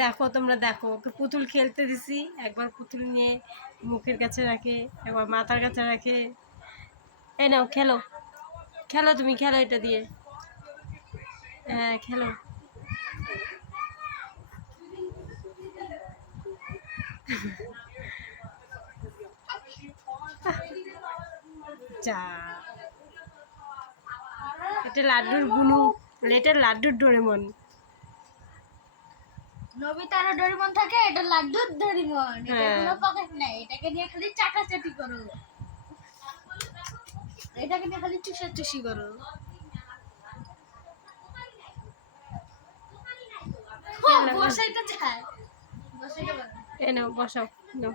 দেখো তোমরা দেখো, ওকে পুতুল খেলতে দিছি, একবার পুতুল নিয়ে মুখের কাছে রাখে, একবার মাথার কাছে রাখে। এই নাও খেলো, খেলো তুমি, খেলো এটা দিয়ে। হ্যাঁ খেলো। যা, এটা লাড্ডুর গুনু, এটা লাড্ডুর ডোরেমন। নবিতারও ডোরেমন থাকে, এটা লাড্ডুর ডোরেমন। এটা কোনো পকেট নাই, এটাকে নিয়ে খালি চাটাচাটি করো, এটাকে নিয়ে খালি চুষাচুষি করো। বসাইতে চায়, বসাইতে পারো। এ নাও বসাও, নাও।